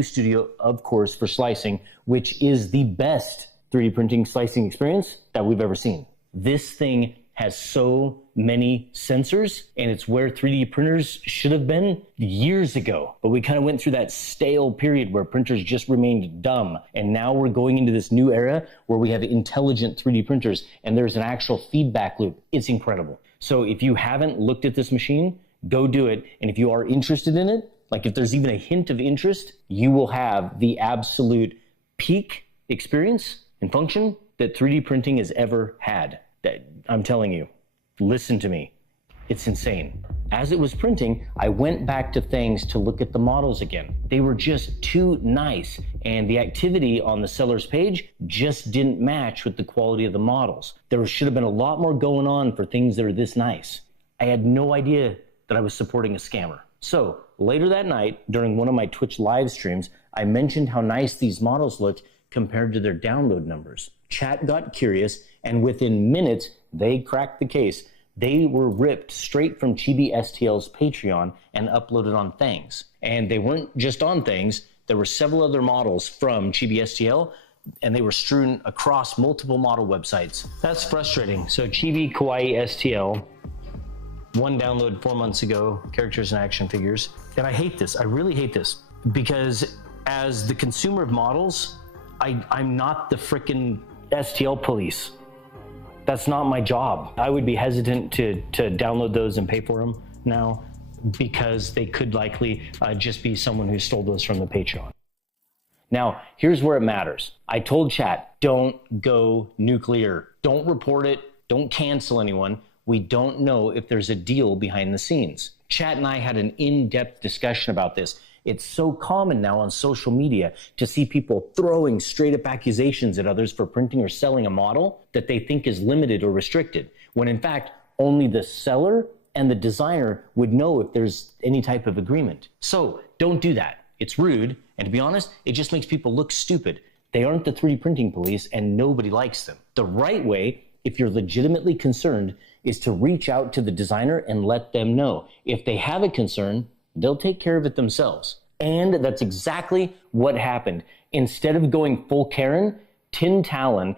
Studio, of course, for slicing, which is the best 3D printing slicing experience that we've ever seen. This thing has so many sensors, and it's where 3D printers should have been years ago. But we kind of went through that stale period where printers just remained dumb. And now we're going into this new era where we have intelligent 3D printers, and there's an actual feedback loop. It's incredible. So if you haven't looked at this machine, go do it. And if you are interested in it, like if there's even a hint of interest, you will have the absolute peak experience and function that 3D printing has ever had. That I'm telling you, listen to me. It's insane. As it was printing, I went back to things to look at the models again. They were just too nice, and the activity on the seller's page just didn't match with the quality of the models. There should have been a lot more going on for things that are this nice. I had no idea that I was supporting a scammer. So later that night, during one of my Twitch live streams, I mentioned how nice these models looked compared to their download numbers. Chat got curious, and within minutes, they cracked the case. They were ripped straight from Chibi STL's Patreon and uploaded on Thangs. And they weren't just on Thangs, there were several other models from Chibi STL, and they were strewn across multiple model websites. That's frustrating. So Chibi Kawaii STL, one download 4 months ago, characters and action figures. And I hate this, I really hate this, because as the consumer of models, I'm not the frickin' STL police. That's not my job. I would be hesitant to download those and pay for them now because they could likely just be someone who stole those from the Patreon. Now, here's where it matters. I told chat, don't go nuclear. Don't report it. Don't cancel anyone. We don't know if there's a deal behind the scenes. Chat and I had an in-depth discussion about this. It's so common now on social media to see people throwing straight-up accusations at others for printing or selling a model that they think is limited or restricted, when in fact, only the seller and the designer would know if there's any type of agreement. So don't do that. It's rude, and to be honest, it just makes people look stupid. They aren't the 3D printing police, and nobody likes them. The right way, if you're legitimately concerned, is to reach out to the designer and let them know. If they have a concern, they'll take care of it themselves. And that's exactly what happened. Instead of going full Karen, Tin Talon,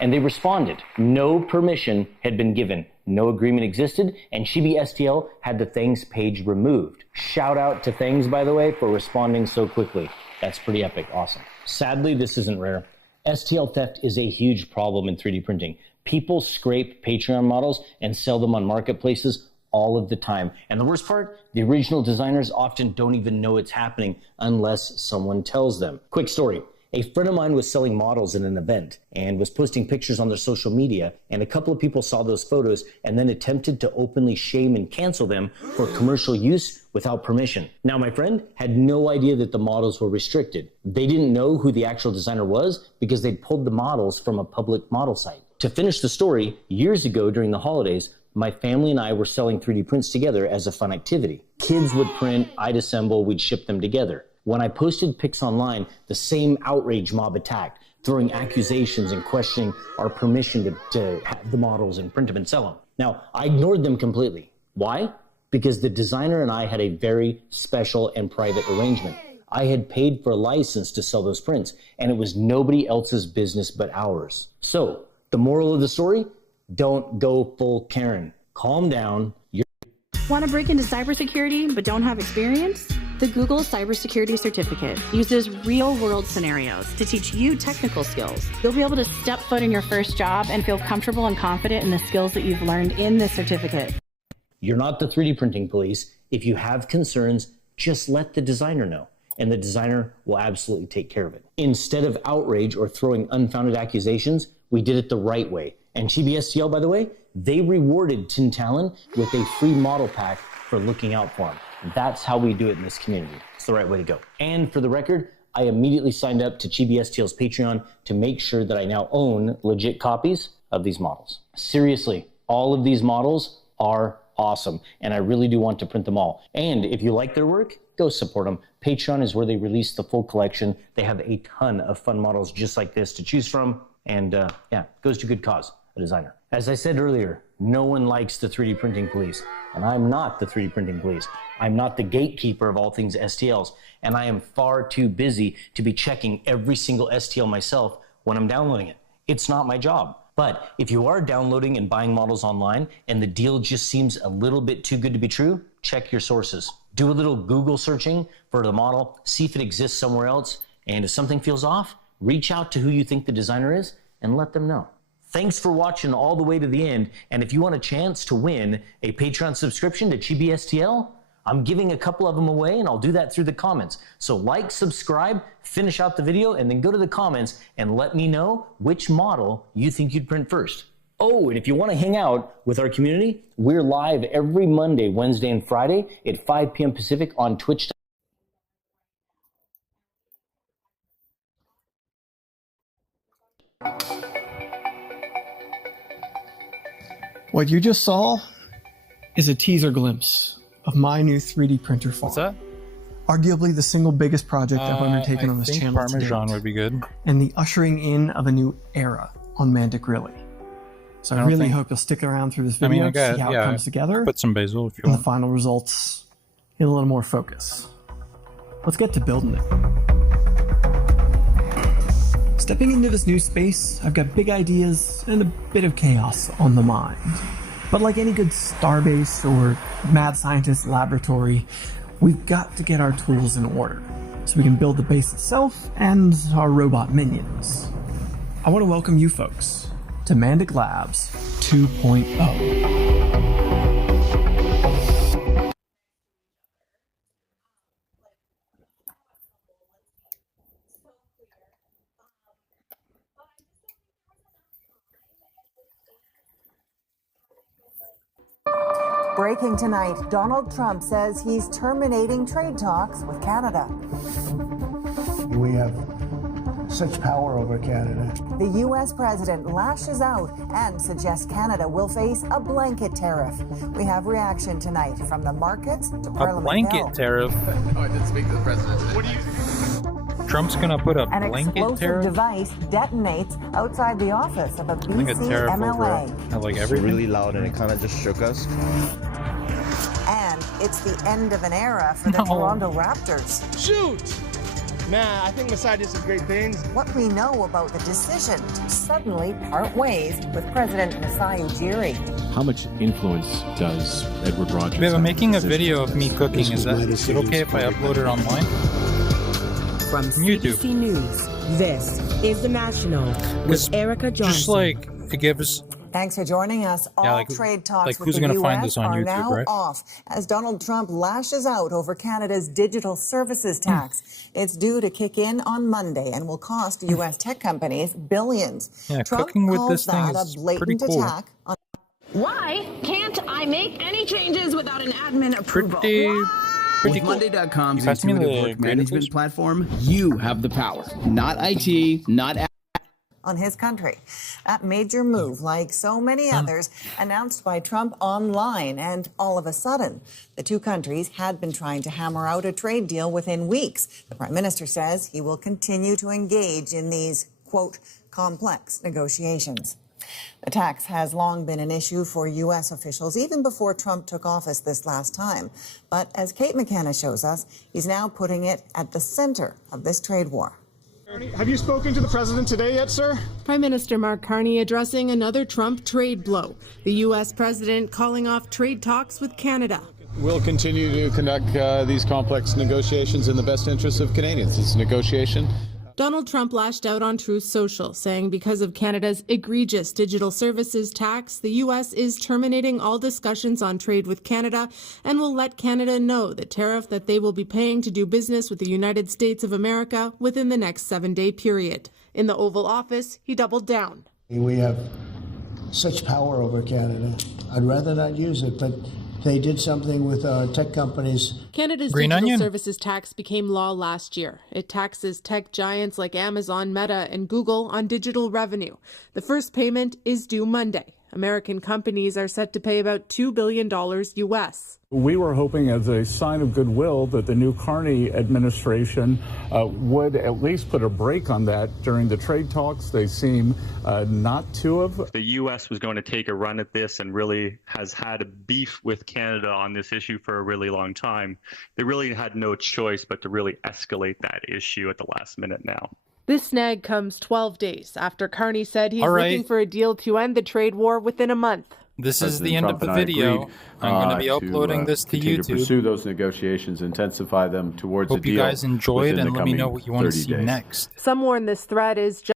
and they responded. No permission had been given. No agreement existed, and Chibi STL had the Thangs page removed. Shout out to Thangs, by the way, for responding so quickly. That's pretty epic. Awesome. Sadly, this isn't rare. STL theft is a huge problem in 3D printing. People scrape Patreon models and sell them on marketplaces all of the time. And the worst part, the original designers often don't even know it's happening unless someone tells them. Quick story. A friend of mine was selling models at an event and was posting pictures on their social media, and a couple of people saw those photos and then attempted to openly shame and cancel them for commercial use without permission. Now, my friend had no idea that the models were restricted. They didn't know who the actual designer was because they'd pulled the models from a public model site. To finish the story, years ago during the holidays, my family and I were selling 3D prints together as a fun activity. Kids would print, I'd assemble, we'd ship them together. When I posted pics online, the same outrage mob attacked, throwing accusations and questioning our permission to have the models and print them and sell them. Now, I ignored them completely. Why? Because the designer and I had a very special and private arrangement. I had paid for a license to sell those prints, and it was nobody else's business but ours. So, the moral of the story? Don't go full Karen. Calm down. Want to break into cybersecurity but don't have experience? The Google Cybersecurity Certificate uses real-world scenarios to teach you technical skills. You'll be able to step foot in your first job and feel comfortable and confident in the skills that you've learned in this certificate. You're not the 3D printing police. If you have concerns, just let the designer know, and the designer will absolutely take care of it. Instead of outrage or throwing unfounded accusations, we did it the right way. And Chibi STL, by the way, they rewarded Tin Talon with a free model pack for looking out for him. That's how we do it in this community. It's the right way to go. And for the record, I immediately signed up to Chibi STL's Patreon to make sure that I now own legit copies of these models. Seriously, all of these models are awesome, and I really do want to print them all. And if you like their work, go support them. Patreon is where they release the full collection. They have a ton of fun models just like this to choose from, and yeah, goes to good cause, a designer. As I said earlier, No one likes the 3D printing police, and I'm not the 3D printing police. I'm not the gatekeeper of all things STLs, and I am far too busy to be checking every single STL myself when I'm downloading it. It's not my job. But if you are downloading and buying models online and the deal just seems a little bit too good to be true, check your sources. Do a little Google searching for the model, see if it exists somewhere else, and if something feels off, reach out to who you think the designer is and let them know. Thanks for watching all the way to the end, and if you want a chance to win a Patreon subscription to Chibi STL, I'm giving a couple of them away, and I'll do that through the comments. So like, subscribe, finish out the video, and then go to the comments and let me know which model you think you'd print first. Oh, and if you want to hang out with our community, we're live every Monday, Wednesday, and Friday at 5 p.m. Pacific on Twitch. What you just saw is a teaser glimpse of my new 3D printer farm. What's that? Arguably the single biggest project I've undertaken on this channel to Parmesan date, would be good. and the ushering in of a new era on Mantic Really. So I don't really think- hope you'll stick around through this I mean, video I got- to see how yeah, it comes together Put some basil if you and the want. final results in a little more focus. Let's get to building it. Stepping into this new space, I've got big ideas and a bit of chaos on the mind. But like any good starbase or mad scientist laboratory, we've got to get our tools in order so we can build the base itself and our robot minions. I want to welcome you folks to Mantic Labs 2.0. Breaking tonight, Donald Trump says he's terminating trade talks with Canada. We have such power over Canada. The U.S. president lashes out and suggests Canada will face a blanket tariff. We have reaction tonight from the markets to A Parliament blanket Hill. tariff. No, I didn't speak to the president. What do you? Trump's gonna put a An blanket explosive tariff. device detonates outside the office of a I think a BC tariff MLA. over like everything. Really loud and it kind of just shook us. And it's the end of an era for the No. Toronto Raptors. Shoot! Nah, I think Masai did some great things. What we know about the decision to suddenly part ways with President Masai Ujiri. How much influence does Edward Rogers Babe, have I'm in making a the video of me cooking. This Is was my it decision. okay if I upload it online? From YouTube. CBC News, this is The National Because with Erica Johnson. just like it gives. Thanks for joining us. All like, trade talks like, with who's the gonna U.S. find this on are YouTube, now right? off as Donald Trump lashes out over Canada's digital services tax. It's due to kick in on Monday and will cost U.S. tech companies billions. Yeah, Trump cooking with calls this thing that is a pretty blatant cool. attack on Why can't I make any changes without an admin approval? Pretty With cool. Monday.com's You pass me the intuitive work creative, management please? platform, you have the power. Not IT, not on his country. That major move, like so many others, announced by Trump online, and all of a sudden, the two countries had been trying to hammer out a trade deal within weeks. The Prime Minister says he will continue to engage in these, quote, complex negotiations. The tax has long been an issue for U.S. officials, even before Trump took office this last time. But as Kate McKenna shows us, he's now putting it at the center of this trade war. Have you spoken to the president today yet, sir? Prime Minister Mark Carney addressing another Trump trade blow. The U.S. president calling off trade talks with Canada. We'll continue to conduct these complex negotiations in the best interests of Canadians. It's a negotiation. Donald Trump lashed out on Truth Social, saying because of Canada's egregious digital services tax, the U.S. is terminating all discussions on trade with Canada and will let Canada know the tariff that they will be paying to do business with the United States of America within the next 7-day period. In the Oval Office, he doubled down. We have such power over Canada. I'd rather not use it, but they did something with tech companies. Canada's Green digital onion. services tax became law last year. It taxes tech giants like Amazon, Meta, and Google on digital revenue. The first payment is due Monday. American companies are set to pay about $2 billion US. We were hoping as a sign of goodwill that the new Carney administration would at least put a brake on that during the trade talks. They seem not to have. The U.S. was going to take a run at this and really has had a beef with Canada on this issue for a really long time. They really had no choice but to really escalate that issue at the last minute now. This snag comes 12 days after Carney said he's All right. looking for a deal to end the trade war within a month. This is President the end Trump of the and I video. agreed, I'm going to be uploading this to continue YouTube. to pursue those negotiations, intensify them towards a Hope deal. you guys enjoyed, within and the let me know coming what you want to 30 see days. next. Some warn this threat is